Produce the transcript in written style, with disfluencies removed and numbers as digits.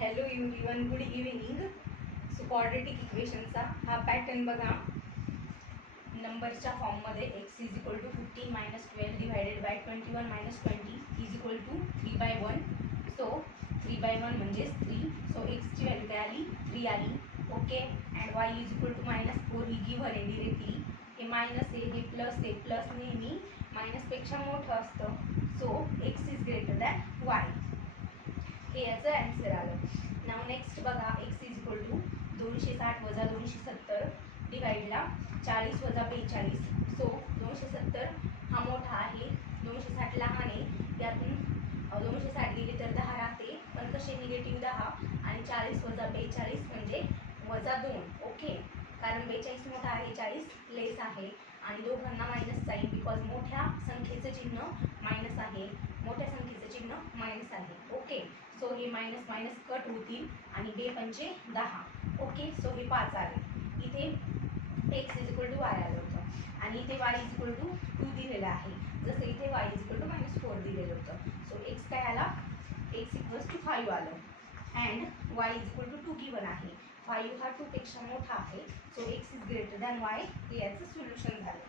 Hello everyone, good evening. So quadratic इक्वेशनचा हा pattern बघा. नंबरच्या फॉर्ममध्ये x is equal to 15 minus 12 divided by 21 minus 20 is equal to 3/1. So 3/1 म्हणजेच 3. So एक्सची value काय आली? 3 आली. Okay. And y is equal to -4 ही गिव्हन आहे डिरेक्टली. हे मायनस आहे, हे प्लस आहे. प्लस नेहमी मायनसपेक्षा मोठं असतं. So x is greater than y. हे याचं ॲन्सर आलं. नाव नेक्स्ट बघा. x इज इक्वल टू 260 वजा 270 डिवाइडला 40 वजा 42. सो 270 हा मोठा आहे, 260 लहान आहे. त्यातून 260 गेले तर 10 राहते, पण कसे निगेटिव्ह 10 आणि 40 वजा 42 म्हणजे -2. ओके. कारण 42 मोठा आहे, 40 लेस आहे आणि दोघांना मायनस साईन, बिकॉज मोठ्या संख्येचं चिन्ह मायनस आहे, मोठ्या संख्येचं चिन्ह मायनस आहे. ओके. सो हे मायनस मायनस कट होतील आणि 2 पंचे 10. ओके. सो हे 5 आले. इथे x is equal to y आलं होतं आणि इथे y इज इक्वल टू 2 दिलेलं आहे, जसं इथे y इज इक्वल टू -4 दिलेलं होतं. सो x काय आला? x इक्वल्स टू 5 आलं. And y is equal to 2 given आहे. 5 हा 2 पेक्षा मोठा आहे. So x is greater than y. हे याचं सोल्युशन झालं.